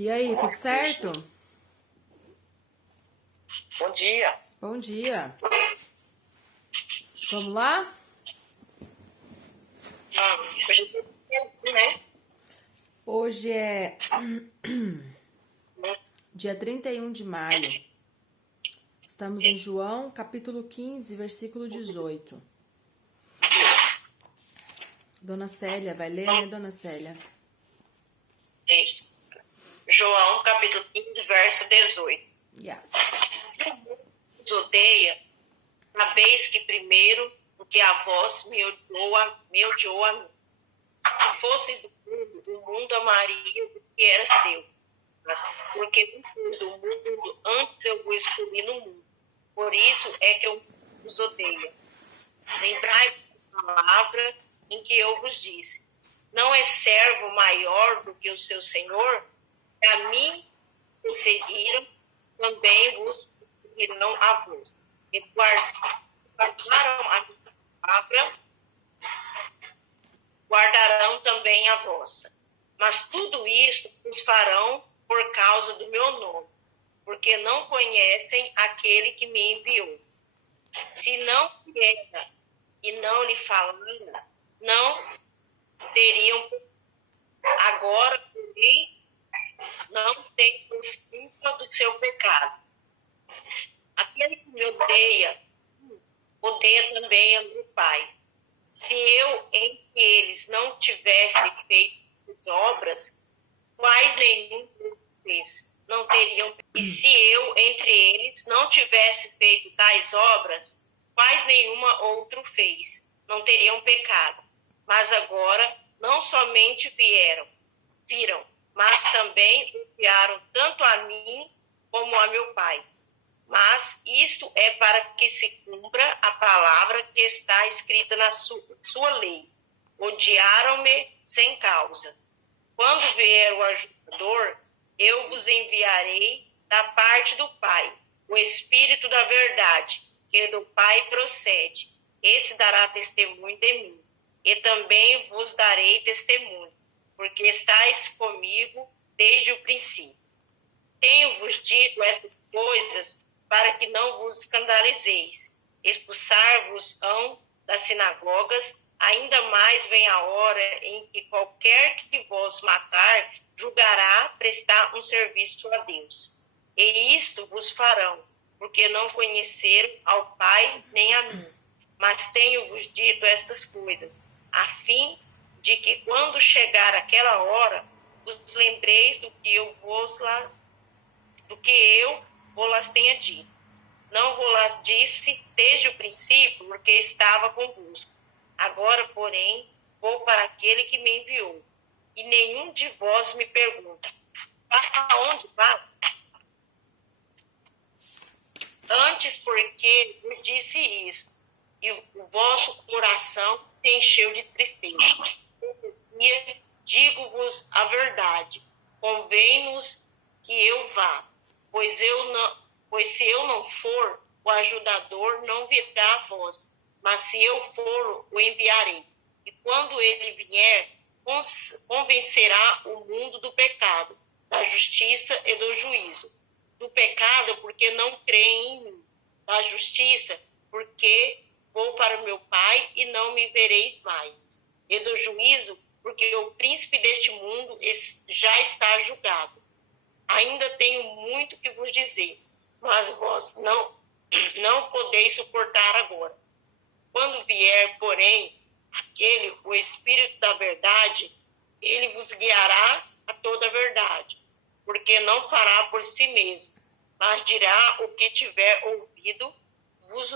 E aí, tudo certo? Bom dia. Bom dia. Vamos lá? Hoje é dia 31 de maio. Estamos em João, capítulo 15, versículo 18. Dona Célia, vai ler, né, Dona Célia? Isso. João, capítulo 15, verso 18. Yes. Se o mundo nos odeia, sabeis que primeiro o que a vós me odiou a mim. Se fosseis do mundo amaria o que era seu. Mas porque não fui do mundo, antes eu vos escolhi no mundo. Por isso é que eu vos odeio. Lembrai da palavra em que eu vos disse: não é servo maior do que o seu senhor? A mim vos seguiram, também vos seguirão a vós. E guardaram a minha palavra, guardarão também a vossa. Mas tudo isto vos farão por causa do meu nome, porque não conhecem aquele que me enviou. Se não viera e não lhe falara, não teriam. Agora, porém, não tem culpa do seu pecado. Aquele que me odeia também a meu Pai. Se eu entre eles não tivesse feito as obras, quais nenhum deles não teriam. E se eu entre eles não tivesse feito tais obras, quais nenhuma outro fez, não teriam pecado. Mas agora não somente viram, mas também enviaram tanto a mim como a meu Pai. Mas isto é para que se cumpra a palavra que está escrita na sua lei. Odiaram-me sem causa. Quando vier o ajudador, eu vos enviarei da parte do Pai, o Espírito da verdade, que do Pai procede. Esse dará testemunho de mim. E também vos darei testemunho, porque estáis comigo desde o princípio. Tenho-vos dito estas coisas para que não vos escandalizeis. Expulsar-vos-ão das sinagogas, ainda mais vem a hora em que qualquer que vos matar julgará prestar um serviço a Deus. E isto vos farão, porque não conheceram ao Pai nem a mim. Mas tenho-vos dito estas coisas, a fim de que quando chegar aquela hora, vos lembreis do que eu vos tenha dito. Não vos disse desde o princípio, porque estava convosco. Agora, porém, vou para aquele que me enviou. E nenhum de vós me pergunta: para onde vai? Antes, porque vos disse isso, e o vosso coração se encheu de tristeza. E digo-vos a verdade: convém-nos que eu vá, pois se eu não for, o ajudador não virá a vós, mas se eu for, o enviarei. E quando ele vier, convencerá o mundo do pecado, da justiça e do juízo. Do pecado, porque não creem em mim. Da justiça, porque vou para o meu Pai e não me vereis mais. E do juízo, porque o príncipe deste mundo já está julgado. Ainda tenho muito que vos dizer, mas vós não podeis suportar agora. Quando vier, porém, o Espírito da verdade, ele vos guiará a toda a verdade, porque não fará por si mesmo, mas dirá o que tiver ouvido, vos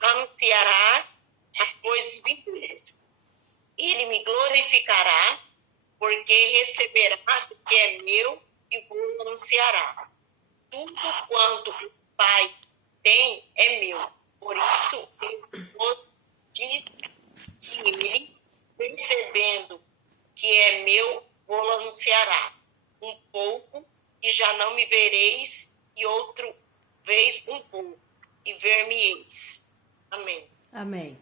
anunciará as coisas vindouras. Ele me glorificará, porque receberá o que é meu e vos anunciará. Tudo quanto o Pai tem é meu. Por isso eu vou dizer que ele, percebendo que é meu, vou anunciará. Um pouco, e já não me vereis, e outra vez um pouco, e ver-me-eis. Amém. Amém.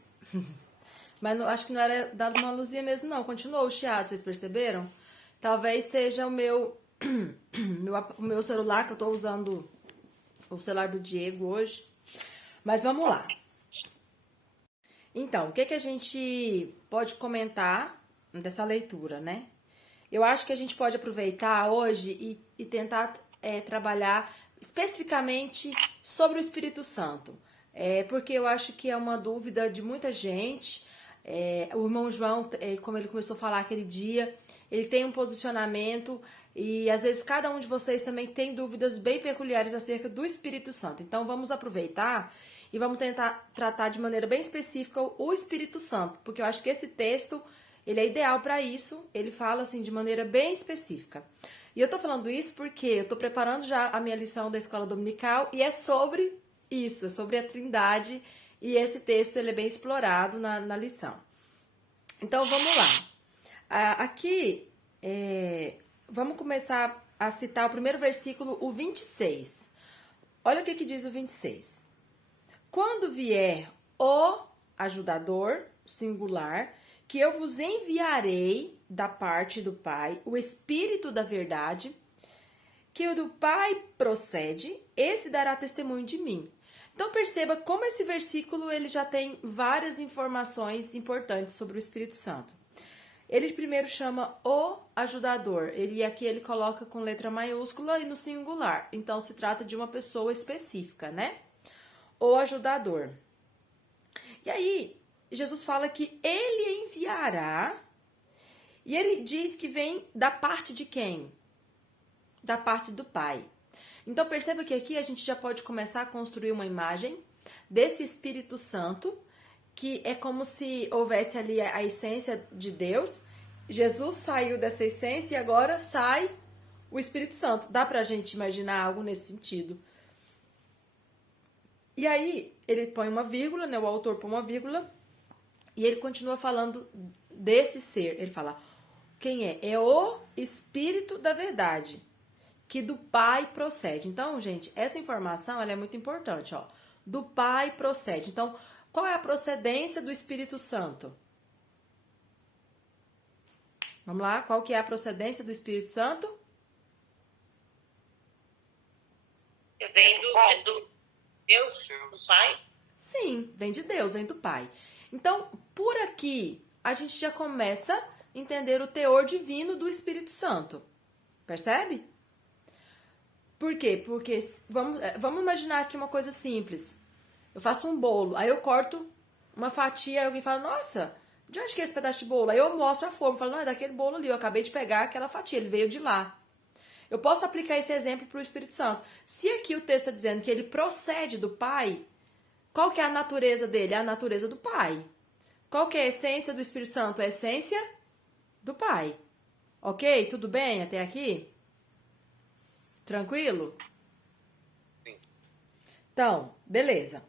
Mas acho que não era dado uma luzinha mesmo, não. Continuou o chiado, vocês perceberam? Talvez seja o meu o meu celular, que eu tô usando o celular do Diego hoje. Mas vamos lá. Então, o que que a gente pode comentar dessa leitura, né? Eu acho que a gente pode aproveitar hoje e tentar trabalhar especificamente sobre o Espírito Santo. Porque eu acho que é uma dúvida de muita gente. O irmão João, como ele começou a falar aquele dia, ele tem um posicionamento e às vezes cada um de vocês também tem dúvidas bem peculiares acerca do Espírito Santo. Então vamos aproveitar e vamos tentar tratar de maneira bem específica o Espírito Santo, porque eu acho que esse texto ele é ideal para isso, ele fala assim de maneira bem específica. E eu tô falando isso porque eu tô preparando já a minha lição da escola dominical e é sobre isso, é sobre a Trindade, e esse texto ele é bem explorado na lição. Então vamos lá. Aqui, vamos começar a citar o primeiro versículo, o 26. Olha o que diz o 26. Quando vier o ajudador, singular, que eu vos enviarei da parte do Pai, o Espírito da verdade, que o do Pai procede, esse dará testemunho de mim. Então perceba como esse versículo ele já tem várias informações importantes sobre o Espírito Santo. Ele primeiro chama o ajudador, aqui ele coloca com letra maiúscula e no singular, então se trata de uma pessoa específica, né? O ajudador. E aí, Jesus fala que ele enviará, e ele diz que vem da parte de quem? Da parte do Pai. Então perceba que aqui a gente já pode começar a construir uma imagem desse Espírito Santo, que é como se houvesse ali a essência de Deus. Jesus saiu dessa essência e agora sai o Espírito Santo. Dá pra gente imaginar algo nesse sentido. E aí ele põe uma vírgula, né? O autor põe uma vírgula e ele continua falando desse ser. Ele fala, quem é? É o Espírito da verdade, que do Pai procede. Então, gente, essa informação ela é muito importante, ó. Do Pai procede. Então, qual é a procedência do Espírito Santo? Vamos lá, qual que é a procedência do Espírito Santo? Vem do Deus, do Pai? Sim, vem de Deus, vem do Pai. Então, por aqui, a gente já começa a entender o teor divino do Espírito Santo. Percebe? Por quê? Porque vamos imaginar aqui uma coisa simples. Eu faço um bolo, aí eu corto uma fatia, aí alguém fala, nossa, de onde que é esse pedaço de bolo? Aí eu mostro a forma, falo, não, é daquele bolo ali, eu acabei de pegar aquela fatia, ele veio de lá. Eu posso aplicar esse exemplo para o Espírito Santo. Se aqui o texto está dizendo que ele procede do Pai, qual que é a natureza dele? É a natureza do Pai. Qual que é a essência do Espírito Santo? É a essência do Pai. Ok? Tudo bem até aqui? Tranquilo? Sim. Então, beleza.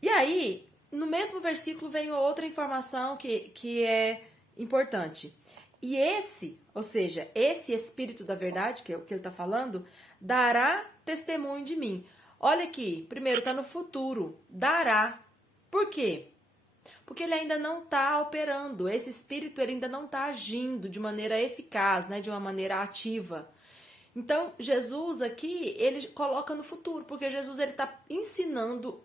E aí, no mesmo versículo vem outra informação que é importante. E ou seja, esse Espírito da verdade, que é o que ele está falando, dará testemunho de mim. Olha aqui, primeiro está no futuro, dará. Por quê? Porque ele ainda não está operando, esse Espírito ele ainda não está agindo de maneira eficaz, né, de uma maneira ativa. Então, Jesus aqui, ele coloca no futuro, porque Jesus ele está ensinando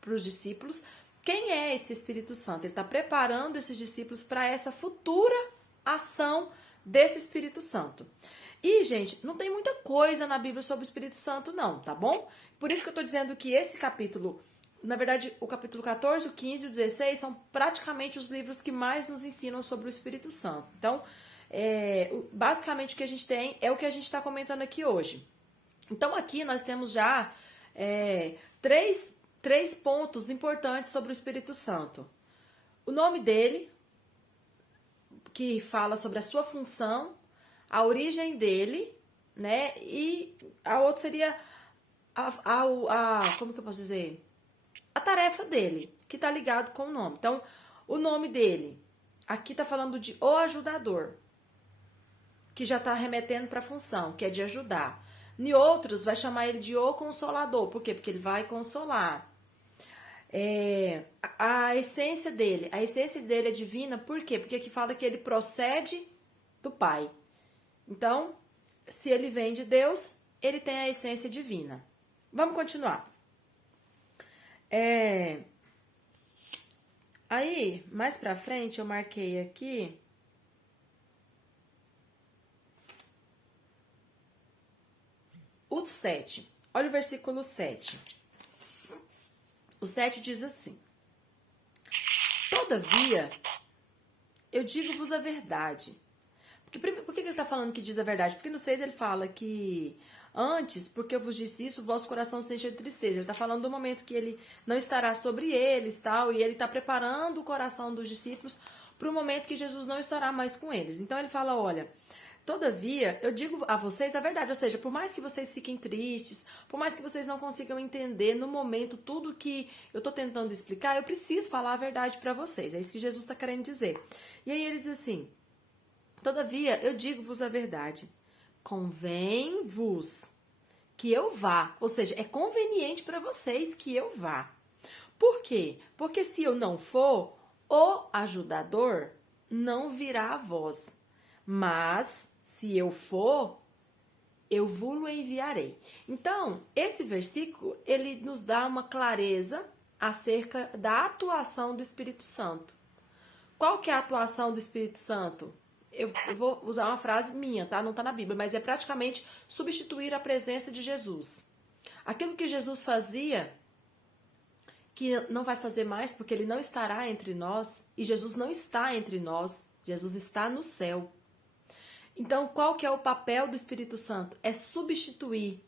para os discípulos quem é esse Espírito Santo. Ele está preparando esses discípulos para essa futura ação desse Espírito Santo. E, gente, não tem muita coisa na Bíblia sobre o Espírito Santo, não, tá bom? Por isso que eu estou dizendo que esse capítulo, na verdade, o capítulo 14, o 15 e o 16 são praticamente os livros que mais nos ensinam sobre o Espírito Santo. Então, basicamente o que a gente tem é o que a gente está comentando aqui hoje. Então, aqui nós temos já três pontos importantes sobre o Espírito Santo. O nome dele, que fala sobre a sua função, a origem dele, né? E a outra seria como que eu posso dizer? A tarefa dele, que está ligado com o nome. Então, o nome dele, aqui está falando de o ajudador, que já está remetendo para a função, que é de ajudar. Em outros, vai chamar ele de o consolador. Por quê? Porque ele vai consolar. A essência dele é divina. Por quê? Porque aqui fala que ele procede do Pai. Então, se ele vem de Deus, ele tem a essência divina. Vamos continuar. Aí, mais pra frente, eu marquei aqui o 7. Olha o versículo 7. O 7 diz assim: todavia, eu digo-vos a verdade. Por que ele está falando que diz a verdade? Porque no 6 ele fala que antes, porque eu vos disse isso, o vosso coração se encheu de tristeza. Ele está falando do momento que ele não estará sobre eles, tal, e ele está preparando o coração dos discípulos para o momento que Jesus não estará mais com eles. Então ele fala, olha, todavia, eu digo a vocês a verdade, ou seja, por mais que vocês fiquem tristes, por mais que vocês não consigam entender no momento tudo que eu estou tentando explicar, eu preciso falar a verdade para vocês. É isso que Jesus está querendo dizer. E aí ele diz assim: todavia, eu digo-vos a verdade. Convém-vos que eu vá. Ou seja, é conveniente para vocês que eu vá. Por quê? Porque se eu não for, o ajudador não virá a vós. Mas, se eu for, eu vos enviarei. Então, esse versículo, ele nos dá uma clareza acerca da atuação do Espírito Santo. Qual que é a atuação do Espírito Santo? Eu vou usar uma frase minha, tá? Não tá na Bíblia, mas é praticamente substituir a presença de Jesus. Aquilo que Jesus fazia, que não vai fazer mais porque ele não estará entre nós, e Jesus não está entre nós, Jesus está no céu. Então, qual que é o papel do Espírito Santo? É substituir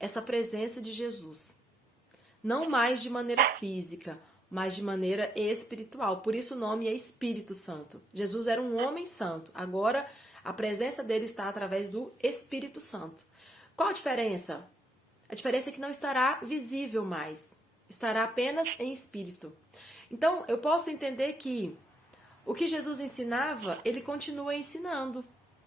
essa presença de Jesus. Não mais de maneira física, mas de maneira espiritual. Por isso o nome é Espírito Santo. Jesus era um homem santo. Agora a presença dele está através do Espírito Santo. Qual a diferença? A diferença é que não estará visível mais. Estará apenas em espírito. Então eu posso entender que o que Jesus ensinava, ele continua ensinando.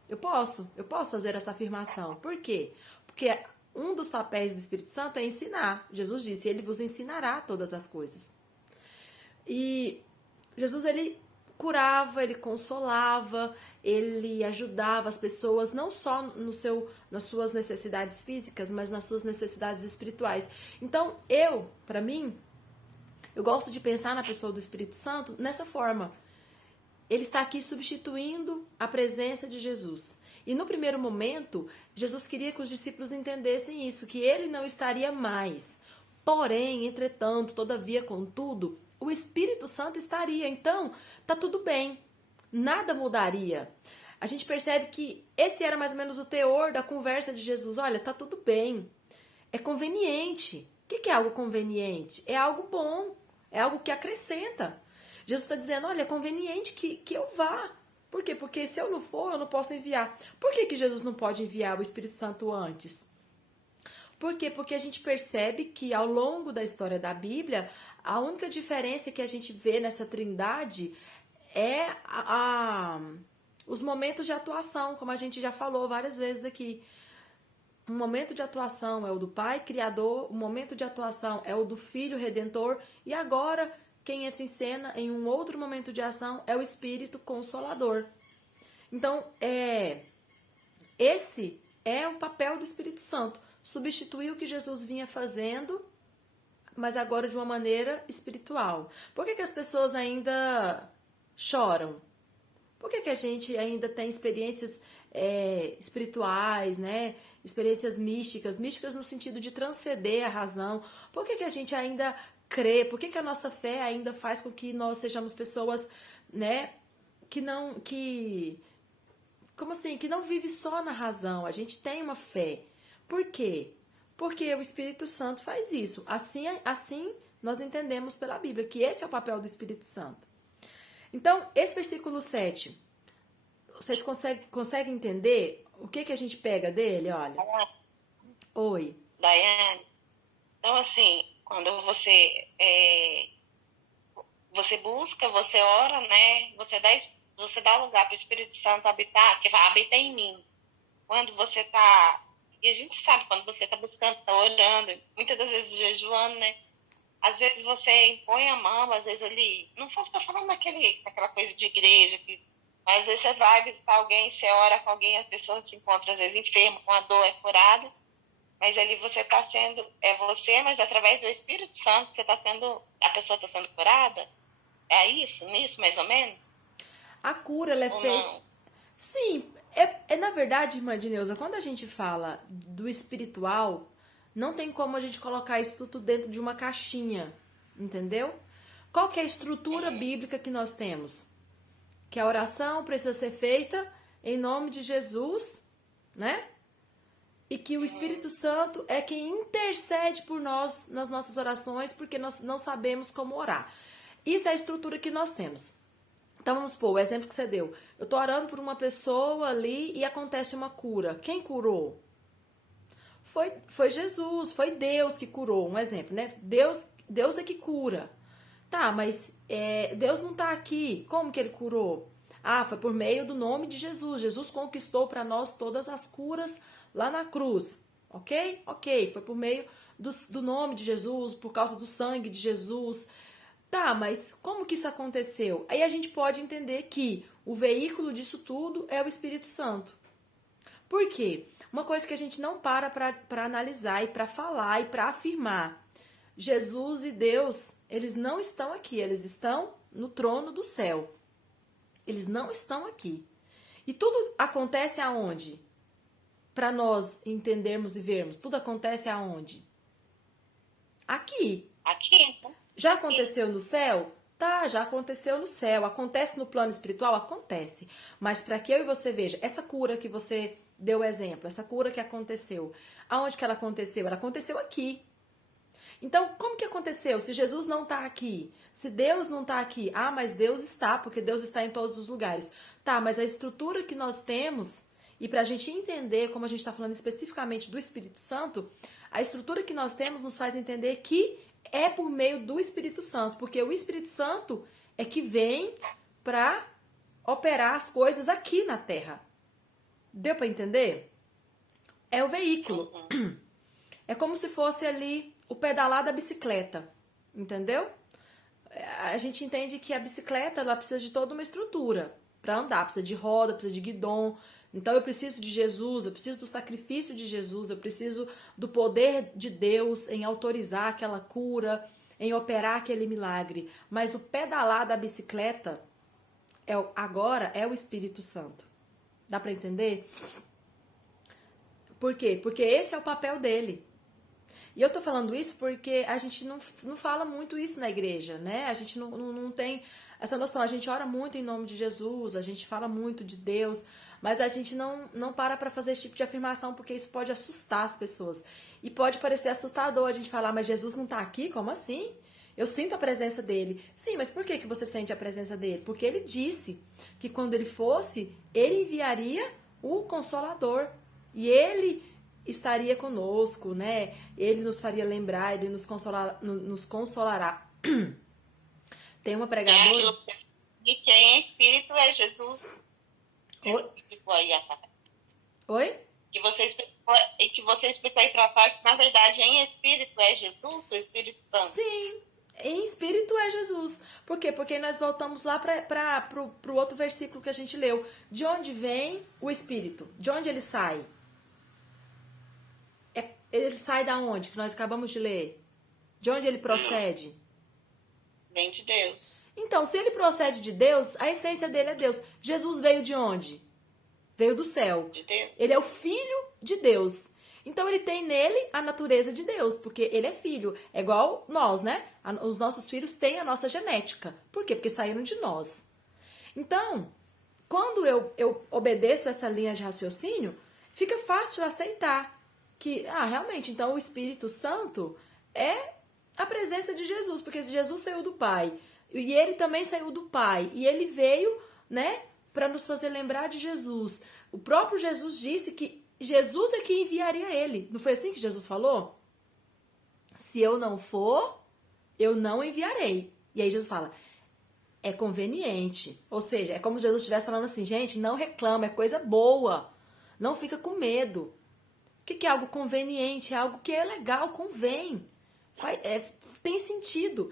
Eu posso fazer essa afirmação. Por quê? Porque um dos papéis do Espírito Santo é ensinar. Jesus disse, ele vos ensinará todas as coisas. E Jesus, ele curava, ele consolava, ele ajudava as pessoas, não só nas suas necessidades físicas, mas nas suas necessidades espirituais. Então, para mim, eu gosto de pensar na pessoa do Espírito Santo nessa forma. Ele está aqui substituindo a presença de Jesus. E no primeiro momento, Jesus queria que os discípulos entendessem isso, que ele não estaria mais. Porém, entretanto, todavia, contudo, o Espírito Santo estaria. Então, tá tudo bem. Nada mudaria. A gente percebe que esse era mais ou menos o teor da conversa de Jesus. Olha, tá tudo bem. É conveniente. O que é algo conveniente? É algo bom. É algo que acrescenta. Jesus está dizendo, olha, é conveniente que eu vá. Por quê? Porque se eu não for, eu não posso enviar. Por que Jesus não pode enviar o Espírito Santo antes? Por quê? Porque a gente percebe que ao longo da história da Bíblia, a única diferença que a gente vê nessa trindade é os momentos de atuação, como a gente já falou várias vezes aqui. Um momento de atuação é o do Pai Criador, o momento de atuação é o do Filho Redentor, e agora quem entra em cena em um outro momento de ação é o Espírito Consolador. Então, esse é o papel do Espírito Santo. Substituir o que Jesus vinha fazendo, mas agora de uma maneira espiritual. Por que as pessoas ainda choram? Por que a gente ainda tem experiências espirituais, né? Experiências místicas no sentido de transcender a razão? Por que a gente ainda crê? Por que a nossa fé ainda faz com que nós sejamos pessoas, né, que não vive só na razão? A gente tem uma fé. Por quê? Porque o Espírito Santo faz isso. Assim nós entendemos pela Bíblia que esse é o papel do Espírito Santo. Então, esse versículo 7, vocês conseguem entender o que a gente pega dele? Olha. Oi. Daiane, então assim, quando você busca, você ora, né? Você dá lugar para o Espírito Santo habitar, que vai habitar em mim. Quando você está... E a gente sabe, quando você está buscando, está orando, muitas das vezes jejuando, né? Às vezes você impõe a mão, às vezes ele... Não estou falando daquela coisa de igreja, que Às vezes você vai visitar alguém, você ora com alguém, a pessoa se encontra às vezes enferma, com a dor, é curada. Mas ali você está sendo, é você, mas através do Espírito Santo, você está sendo, a pessoa está sendo curada? É isso? Nisso, mais ou menos? A cura, ela é Ou feita. não? Sim, na verdade, irmã Dineuza, quando a gente fala do espiritual, não tem como a gente colocar isso tudo dentro de uma caixinha, entendeu? Qual que é a estrutura bíblica que nós temos? Que a oração precisa ser feita em nome de Jesus, né? E que o Espírito Santo é quem intercede por nós nas nossas orações, porque nós não sabemos como orar. Isso é a estrutura que nós temos. Então vamos supor, o exemplo que você deu. Eu tô orando por uma pessoa ali e acontece uma cura. Quem curou? Foi Jesus, foi Deus que curou. Um exemplo, né? Deus é que cura. Tá, mas Deus não tá aqui. Como que ele curou? Ah, foi por meio do nome de Jesus. Jesus conquistou para nós todas as curas lá na cruz. Ok? Ok, foi por meio do nome de Jesus, por causa do sangue de Jesus. Tá, mas como que isso aconteceu? Aí a gente pode entender que o veículo disso tudo é o Espírito Santo. Por quê? Uma coisa que a gente não para analisar e para falar e para afirmar. Jesus e Deus, eles não estão aqui, eles estão no trono do céu. Eles não estão aqui. E tudo acontece aonde? Para nós entendermos e vermos, tudo acontece aonde? Aqui. Aqui, então? Já aconteceu no céu? Tá, já aconteceu no céu. Acontece no plano espiritual? Acontece. Mas para que eu e você veja, essa cura que você deu exemplo, essa cura que aconteceu, aonde que ela aconteceu? Ela aconteceu aqui. Então, como que aconteceu? Se Jesus não está aqui, se Deus não está aqui, ah, mas Deus está, porque Deus está em todos os lugares. Tá, mas a estrutura que nós temos, e para a gente entender, como a gente está falando especificamente do Espírito Santo, a estrutura que nós temos nos faz entender que é por meio do Espírito Santo, porque o Espírito Santo é que vem para operar as coisas aqui na Terra. Deu para entender? É o veículo. É como se fosse ali o pedalar da bicicleta, entendeu? A gente entende que a bicicleta ela precisa de toda uma estrutura para andar, precisa de roda, precisa de guidão. Então eu preciso de Jesus, eu preciso do sacrifício de Jesus, eu preciso do poder de Deus em autorizar aquela cura, em operar aquele milagre. Mas o pedalar da bicicleta agora é o Espírito Santo. Dá para entender? Por quê? Porque esse é o papel dele. E eu tô falando isso porque a gente não fala muito isso na igreja, né? A gente não tem essa noção. A gente ora muito em nome de Jesus, a gente fala muito de Deus, mas a gente não para fazer esse tipo de afirmação porque isso pode assustar as pessoas. E pode parecer assustador a gente falar, mas Jesus não tá aqui? Como assim? Eu sinto a presença dele. Sim, mas por que você sente a presença dele? Porque ele disse que quando ele fosse, ele enviaria o Consolador. E ele estaria conosco, né? Ele nos faria lembrar, ele nos consolará. Tem uma pregadora. E quem é espírito é Jesus. Você explicou aí a parte. Oi? Que você explicou aí para a parte, na verdade, em espírito é Jesus, o Espírito Santo. Sim, em espírito é Jesus. Por quê? Porque nós voltamos lá para o outro versículo que a gente leu. De onde vem o Espírito? De onde ele sai? Ele sai da onde? Que nós acabamos de ler. De onde ele procede? Vem de Deus. Então, se ele procede de Deus, a essência dele é Deus. Jesus veio de onde? Veio do céu. De Deus. Ele é o filho de Deus. Então, ele tem nele a natureza de Deus, porque ele é filho. É igual nós, né? Os nossos filhos têm a nossa genética. Por quê? Porque saíram de nós. Então, quando eu obedeço essa linha de raciocínio, fica fácil aceitar que, realmente, então o Espírito Santo é a presença de Jesus, porque Jesus saiu do Pai, e ele também saiu do Pai, e ele veio, né, para nos fazer lembrar de Jesus. O próprio Jesus disse que Jesus é que enviaria ele. Não foi assim que Jesus falou? Se eu não for, eu não enviarei. E aí Jesus fala, é conveniente. Ou seja, é como se Jesus estivesse falando assim, gente, não reclama, é coisa boa. Não fica com medo. O que é algo conveniente? É algo que é legal, convém. Tem sentido.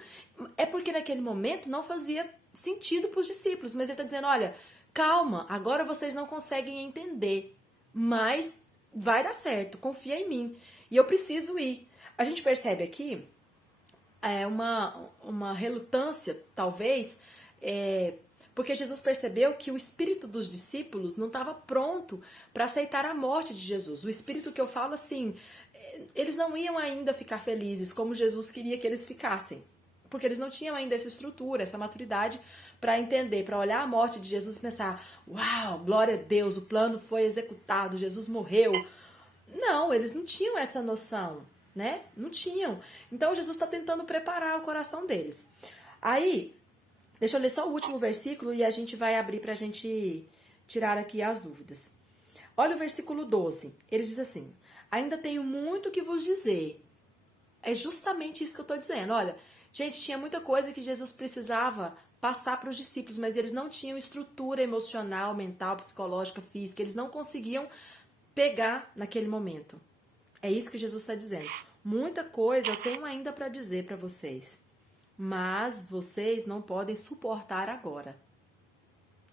É porque naquele momento não fazia sentido para os discípulos. Mas ele está dizendo, olha, calma, agora vocês não conseguem entender, mas vai dar certo, confia em mim. E eu preciso ir. A gente percebe aqui uma relutância, talvez, porque Jesus percebeu que o espírito dos discípulos não estava pronto para aceitar a morte de Jesus. O espírito que eu falo assim, eles não iam ainda ficar felizes como Jesus queria que eles ficassem. Porque eles não tinham ainda essa estrutura, essa maturidade para entender, para olhar a morte de Jesus e pensar, uau, glória a Deus, o plano foi executado, Jesus morreu. Não, eles não tinham essa noção, né? Não tinham. Então Jesus está tentando preparar o coração deles. Aí, deixa eu ler só o último versículo e a gente vai abrir para a gente tirar aqui as dúvidas. Olha o versículo 12. Ele diz assim, ainda tenho muito que vos dizer. É justamente isso que eu estou dizendo. Olha, gente, tinha muita coisa que Jesus precisava passar para os discípulos, mas eles não tinham estrutura emocional, mental, psicológica, física. Eles não conseguiam pegar naquele momento. É isso que Jesus está dizendo. Muita coisa eu tenho ainda para dizer para vocês, mas vocês não podem suportar agora.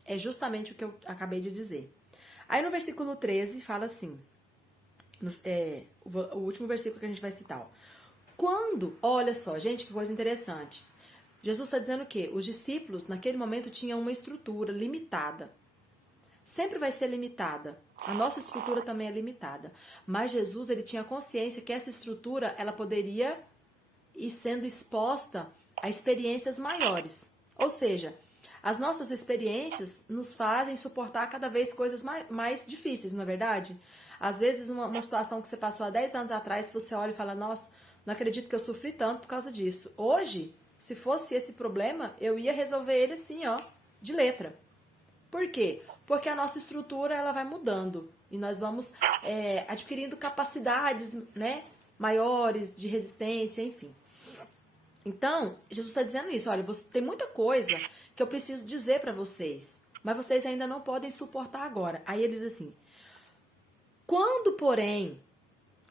É justamente o que eu acabei de dizer. Aí no versículo 13 fala assim, o último versículo que a gente vai citar, ó. Quando, olha só, gente, que coisa interessante. Jesus está dizendo que os discípulos, naquele momento, tinham uma estrutura limitada. Sempre vai ser limitada. A nossa estrutura também é limitada. Mas Jesus, ele tinha consciência que essa estrutura, ela poderia ir sendo exposta a experiências maiores. Ou seja, as nossas experiências nos fazem suportar cada vez coisas mais difíceis, não é verdade? Às vezes, uma situação que você passou há 10 anos atrás, você olha e fala, nossa, não acredito que eu sofri tanto por causa disso. Hoje, se fosse esse problema, eu ia resolver ele assim, ó, de letra. Por quê? Porque a nossa estrutura, ela vai mudando. E nós vamos adquirindo capacidades, né, maiores de resistência, enfim. Então, Jesus está dizendo isso. Olha, tem muita coisa que eu preciso dizer para vocês. Mas vocês ainda não podem suportar agora. Aí ele diz assim, quando, porém...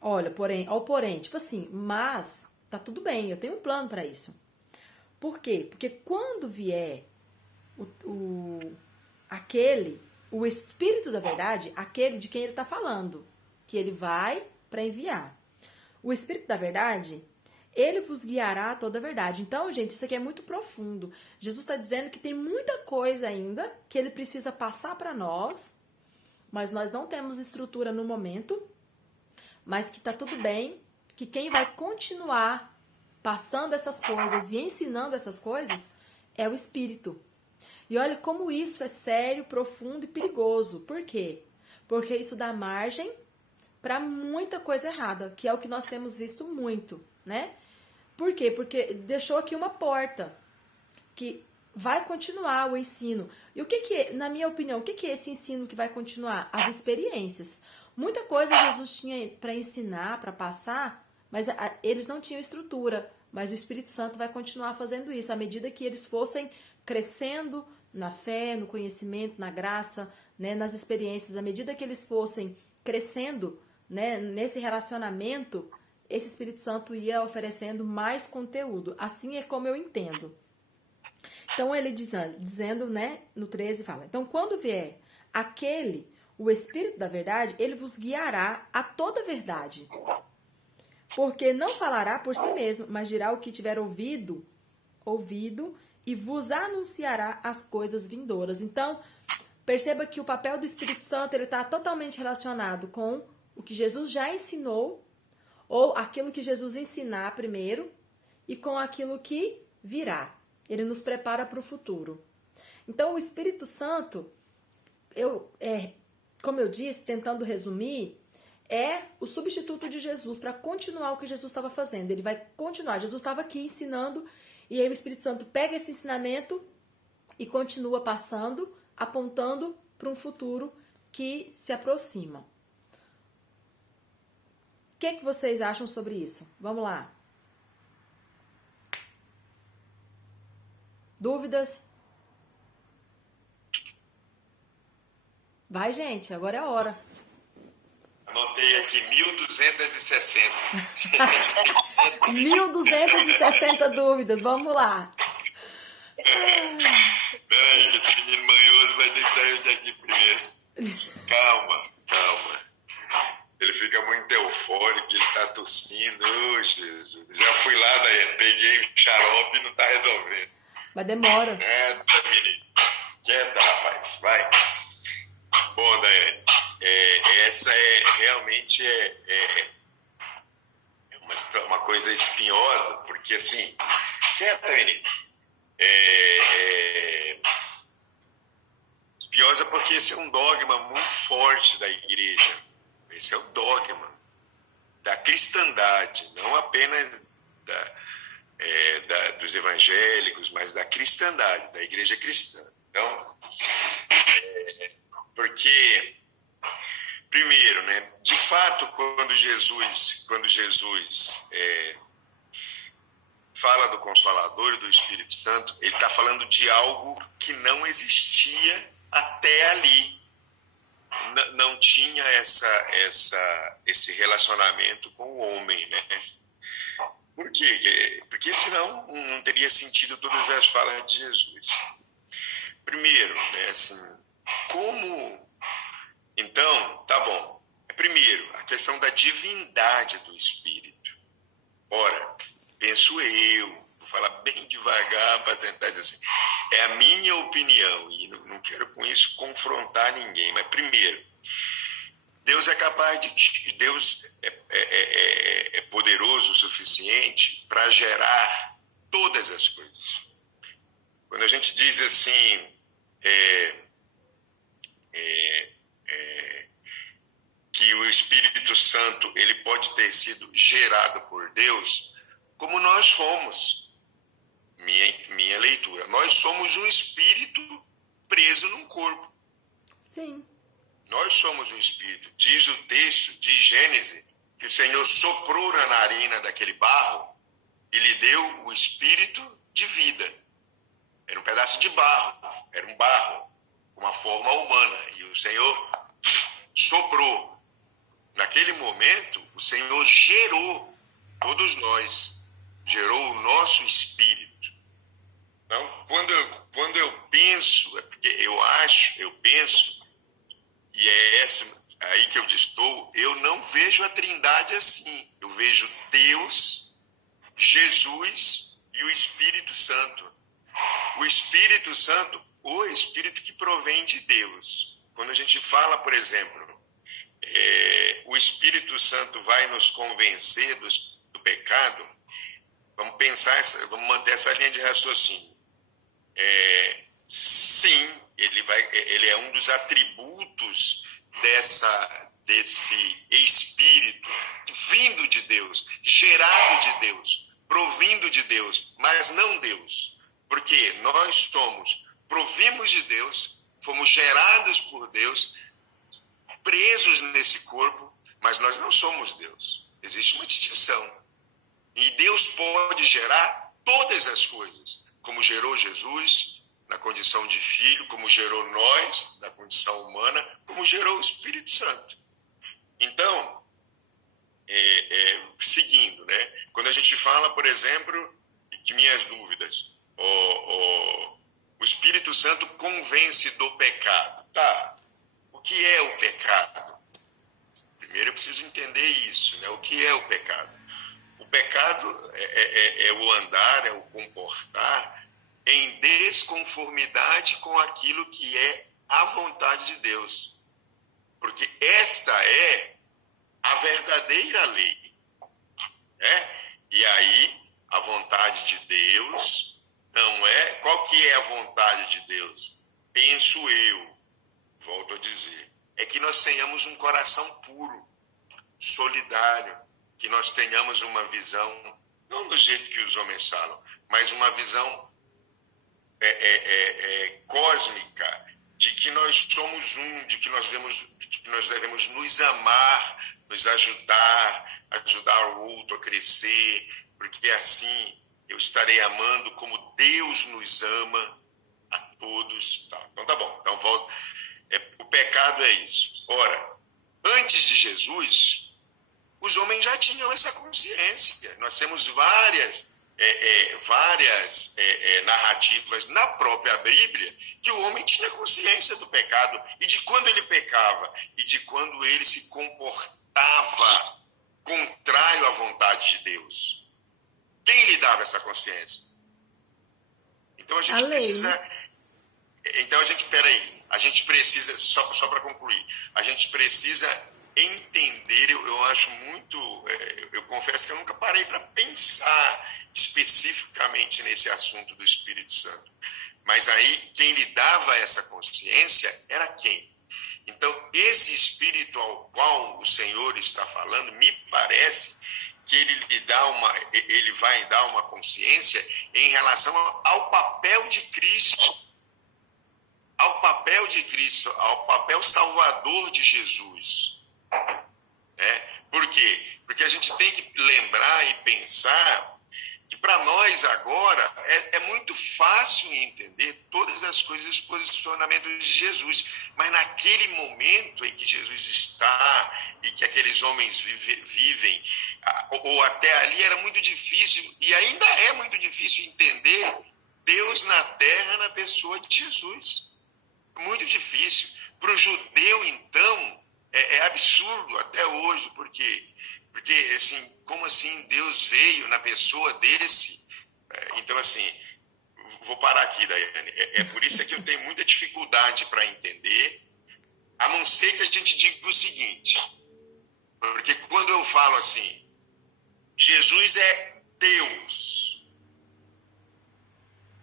Olha, porém, tipo assim, mas tá tudo bem, eu tenho um plano para isso. Por quê? Porque quando vier o Espírito da Verdade, aquele de quem ele está falando, que ele vai para enviar. O Espírito da Verdade, ele vos guiará a toda a verdade. Então, gente, isso aqui é muito profundo. Jesus está dizendo que tem muita coisa ainda que ele precisa passar para nós, mas nós não temos estrutura no momento, mas que tá tudo bem, que quem vai continuar passando essas coisas e ensinando essas coisas é o Espírito. E olha como isso é sério, profundo e perigoso. Por quê? Porque isso dá margem para muita coisa errada, que é o que nós temos visto muito, né? Por quê? Porque deixou aqui uma porta que vai continuar o ensino. E o que na minha opinião, o que é esse ensino que vai continuar? As experiências. Muita coisa Jesus tinha para ensinar, para passar, mas eles não tinham estrutura. Mas o Espírito Santo vai continuar fazendo isso à medida que eles fossem crescendo na fé, no conhecimento, na graça, né, nas experiências. À medida que eles fossem crescendo, né, nesse relacionamento, esse Espírito Santo ia oferecendo mais conteúdo. Assim é como eu entendo. Então ele dizendo, né, no 13 fala, então quando vier o Espírito da Verdade, ele vos guiará a toda a verdade. Porque não falará por si mesmo, mas dirá o que tiver ouvido, e vos anunciará as coisas vindouras. Então, perceba que o papel do Espírito Santo ele está totalmente relacionado com o que Jesus já ensinou, ou aquilo que Jesus ensinar primeiro, e com aquilo que virá. Ele nos prepara para o futuro. Então, o Espírito Santo, como eu disse, tentando resumir, é o substituto de Jesus para continuar o que Jesus estava fazendo. Ele vai continuar. Jesus estava aqui ensinando e aí o Espírito Santo pega esse ensinamento e continua passando, apontando para um futuro que se aproxima. O que vocês acham sobre isso? Vamos lá. Dúvidas? Vai, gente, agora é a hora. Anotei aqui 1260. 1260 dúvidas, vamos lá. Peraí, que esse menino manhoso vai ter que sair daqui primeiro. Calma, calma. Ele fica muito eufórico, ele tá tossindo. Ô, Jesus. Já fui lá, Daiane, peguei o xarope e não tá resolvendo. Mas demora. Quieta, menino. Quieta, rapaz. Vai. Bom, Daiane, essa realmente uma coisa espinhosa, porque assim, quieta, menino. Espinhosa porque esse é um dogma muito forte da igreja. Esse é o dogma da cristandade, não apenas dos evangélicos, mas da cristandade, da igreja cristã. Então, porque, primeiro, né, de fato, quando Jesus fala do Consolador e do Espírito Santo, ele está falando de algo que não existia até ali. Não tinha esse relacionamento com o homem, né? Por quê? Porque senão não teria sentido todas as falas de Jesus. Primeiro, né, assim, como... Então, tá bom. Primeiro, a questão da divindade do Espírito. Ora, penso eu, vou falar bem devagar para tentar dizer assim, é a minha opinião, e não quero com isso confrontar ninguém, mas primeiro, Deus é capaz Deus é poderoso o suficiente para gerar todas as coisas. Quando a gente diz assim, que o Espírito Santo ele pode ter sido gerado por Deus, como nós fomos, minha leitura, nós somos um espírito preso num corpo. Sim. Nós somos um espírito. Diz o texto de Gênesis que o Senhor soprou na narina daquele barro e lhe deu o espírito de vida. Era um pedaço de barro, era um barro com uma forma humana. E o Senhor soprou. Naquele momento, o Senhor gerou todos nós, gerou o nosso espírito. Então, quando eu penso, é porque eu penso, e é essa aí que eu estou, eu não vejo a Trindade assim. Eu vejo Deus, Jesus e o Espírito Santo. O Espírito Santo, o Espírito que provém de Deus. Quando a gente fala, por exemplo, o Espírito Santo vai nos convencer do pecado, vamos manter essa linha de raciocínio. Sim, ele é um dos atributos desse Espírito vindo de Deus, gerado de Deus, provindo de Deus, mas não Deus. Porque nós provimos de Deus, fomos gerados por Deus, presos nesse corpo, mas nós não somos Deus. Existe uma distinção. E Deus pode gerar todas as coisas, como gerou Jesus na condição de filho, como gerou nós na condição humana, como gerou o Espírito Santo. Então, seguindo, né? Quando a gente fala, por exemplo, que minhas dúvidas, o Espírito Santo convence do pecado. Tá, o que é o pecado? Primeiro eu preciso entender isso, né? O que é o pecado? O pecado é o andar, é o comportar em desconformidade com aquilo que é a vontade de Deus. Porque esta é a verdadeira lei. Né? E aí, a vontade de Deus não é... Qual que é a vontade de Deus? Penso eu, volto a dizer, é que nós tenhamos um coração puro, solidário, que nós tenhamos uma visão, não do jeito que os homens falam, mas uma visão cósmica, de que nós somos um, de que nós devemos nos amar, nos ajudar o outro a crescer, porque assim eu estarei amando como Deus nos ama a todos. Tá. Então tá bom, então volta. O pecado é isso. Ora, antes de Jesus, os homens já tinham essa consciência. Nós temos várias várias narrativas na própria Bíblia que o homem tinha consciência do pecado e de quando ele pecava e de quando ele se comportava contrário à vontade de Deus. Quem lhe dava essa consciência? Então a gente precisa... Então a gente precisa, só para concluir, a gente precisa entender, eu acho muito, eu confesso que eu nunca parei para pensar especificamente nesse assunto do Espírito Santo. Mas aí, quem lhe dava essa consciência era quem? Então, esse Espírito ao qual o Senhor está falando, me parece que ele vai dar uma consciência em relação ao papel de Cristo, ao papel salvador de Jesus. Por quê? Porque a gente tem que lembrar e pensar que para nós agora é muito fácil entender todas as coisas, os posicionamentos de Jesus, mas naquele momento em que Jesus está e que aqueles homens vivem, ou até ali era muito difícil, e ainda é muito difícil entender Deus na terra na pessoa de Jesus. Muito difícil. Para o judeu, então, é absurdo até hoje, porque assim, como assim Deus veio na pessoa desse? Então, assim, vou parar aqui, Daiane. Por isso que eu tenho muita dificuldade para entender, a não ser que a gente diga o seguinte, porque quando eu falo assim, Jesus é Deus,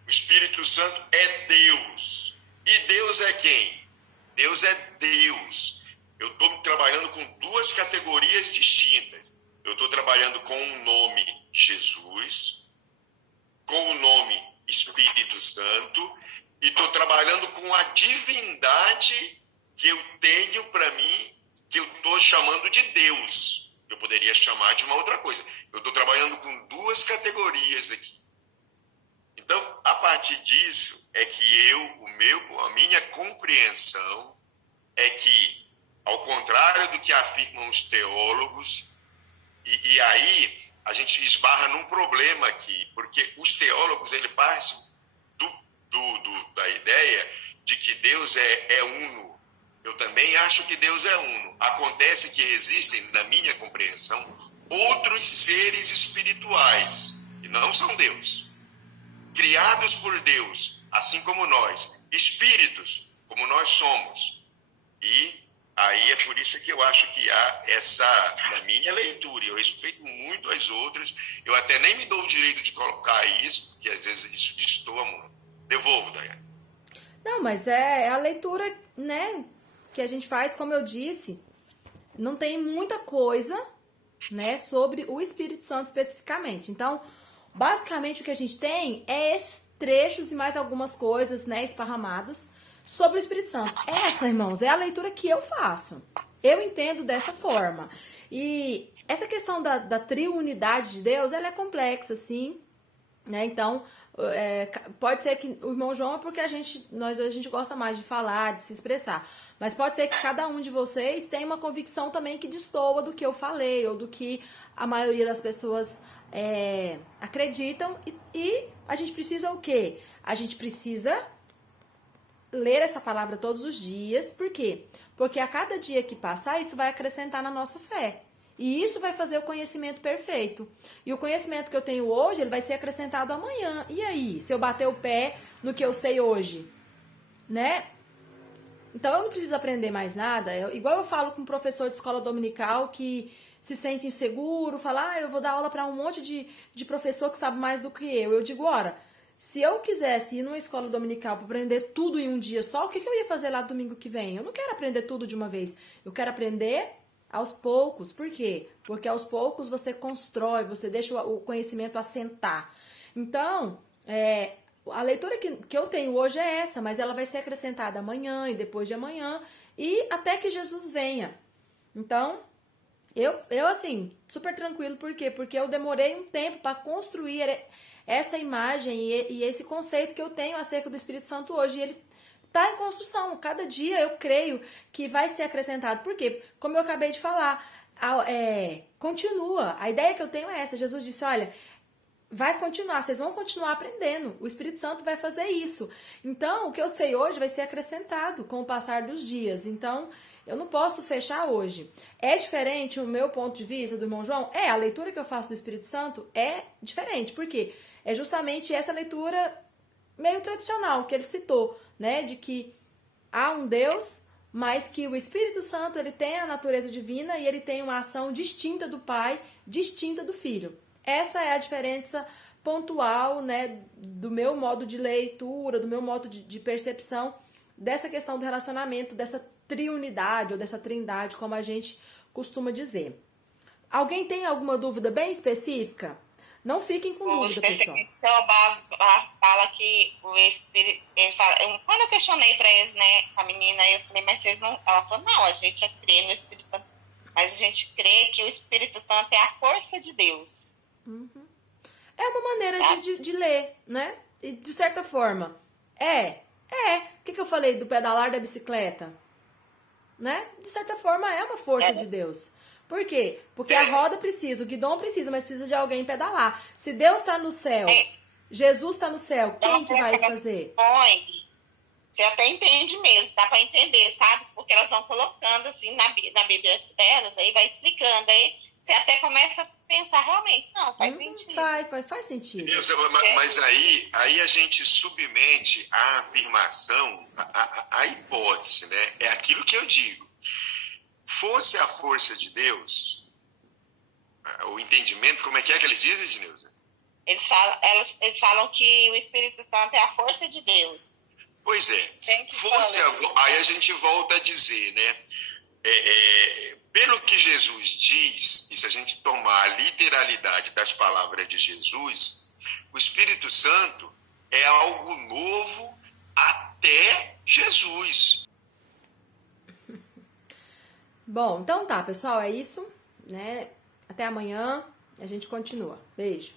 o Espírito Santo é Deus, e Deus é quem? Deus é Deus. Eu estou trabalhando com duas categorias distintas. Eu estou trabalhando com o nome Jesus, com o nome Espírito Santo, e estou trabalhando com a divindade que eu tenho para mim, que eu estou chamando de Deus. Eu poderia chamar de uma outra coisa. Eu estou trabalhando com duas categorias aqui. Então, a partir disso, é que a minha compreensão é que, ao contrário do que afirmam os teólogos, e aí a gente esbarra num problema aqui, porque os teólogos, eles partem da ideia de que Deus é uno. Eu também acho que Deus é uno. Acontece que existem, na minha compreensão, outros seres espirituais, que não são Deus, criados por Deus, assim como nós, espíritos, como nós somos. E aí é por isso que eu acho que há essa, na minha leitura, eu respeito muito as outras, eu até nem me dou o direito de colocar isso, porque às vezes isso destoa muito. Devolvo, Daiane. Não, mas é a leitura, né, que a gente faz, como eu disse, não tem muita coisa, né, sobre o Espírito Santo especificamente. Então, basicamente o que a gente tem é esses trechos e mais algumas coisas, né, esparramadas sobre o Espírito Santo. Essa, irmãos, é a leitura que eu faço. Eu entendo dessa forma. E essa questão da triunidade de Deus, ela é complexa, sim, né? Então, pode ser que o irmão João é porque a gente gosta mais de falar, de se expressar. Mas pode ser que cada um de vocês tenha uma convicção também que destoa do que eu falei, ou do que a maioria das pessoas acreditam. E a gente precisa o quê? A gente precisa ler essa palavra todos os dias. Por quê? Porque a cada dia que passar, isso vai acrescentar na nossa fé. E isso vai fazer o conhecimento perfeito. E o conhecimento que eu tenho hoje, ele vai ser acrescentado amanhã. E aí, se eu bater o pé no que eu sei hoje, né? Então, eu não preciso aprender mais nada. Igual eu falo com um professor de escola dominical que se sente inseguro, fala, eu vou dar aula para um monte de professor que sabe mais do que eu. Eu digo, ora, se eu quisesse ir numa escola dominical para aprender tudo em um dia só, o que eu ia fazer lá domingo que vem? Eu não quero aprender tudo de uma vez. Eu quero aprender aos poucos. Por quê? Porque aos poucos você constrói, você deixa o conhecimento assentar. Então, a leitura que eu tenho hoje é essa, mas ela vai ser acrescentada amanhã e depois de amanhã e até que Jesus venha. Então, eu assim, super tranquilo. Por quê? Porque eu demorei um tempo para construir essa imagem e esse conceito que eu tenho acerca do Espírito Santo hoje. E ele está em construção. Cada dia eu creio que vai ser acrescentado. Por quê? Como eu acabei de falar, continua. A ideia que eu tenho é essa. Jesus disse, olha, vai continuar, vocês vão continuar aprendendo. O Espírito Santo vai fazer isso. Então, o que eu sei hoje vai ser acrescentado com o passar dos dias. Então, eu não posso fechar hoje. É diferente o meu ponto de vista do irmão João? A leitura que eu faço do Espírito Santo é diferente. Por quê? É justamente essa leitura meio tradicional que ele citou, né? De que há um Deus, mas que o Espírito Santo ele tem a natureza divina e ele tem uma ação distinta do Pai, distinta do Filho. Essa é a diferença pontual, né, do meu modo de leitura, do meu modo de percepção dessa questão do relacionamento, dessa triunidade ou dessa trindade, como a gente costuma dizer. Alguém tem alguma dúvida bem específica? Não fiquem com dúvida, pessoal. Fala que o Espírito... Quando eu questionei para eles, né, a menina, eu falei, mas vocês não... Ela falou, não, a gente crê no Espírito Santo, mas a gente crê que o Espírito Santo é a força de Deus. Uhum. É uma maneira de ler, né? E de certa forma, o que eu falei do pedalar da bicicleta? Né? De certa forma, é uma força de Deus. Por quê? Porque a roda precisa, o guidão precisa, mas precisa de alguém pedalar. Se Deus está no céu, Jesus está no céu, quem que vai fazer? Você até entende mesmo, dá para entender, sabe? Porque elas vão colocando assim na Bíblia delas, aí vai explicando, aí você até começa a pensar, realmente, não, faz sentido. Faz sentido. Mas aí a gente submete a afirmação, a hipótese, né? É aquilo que eu digo. Fosse a força de Deus, o entendimento, como é que eles dizem, Edneuza? Eles falam que o Espírito Santo é a força de Deus. Pois é. Aí a gente volta a dizer, né? Pelo que Jesus diz, e se a gente tomar a literalidade das palavras de Jesus, o Espírito Santo é algo novo até Jesus. Bom, então tá, pessoal, é isso, né? Até amanhã, a gente continua. Beijo.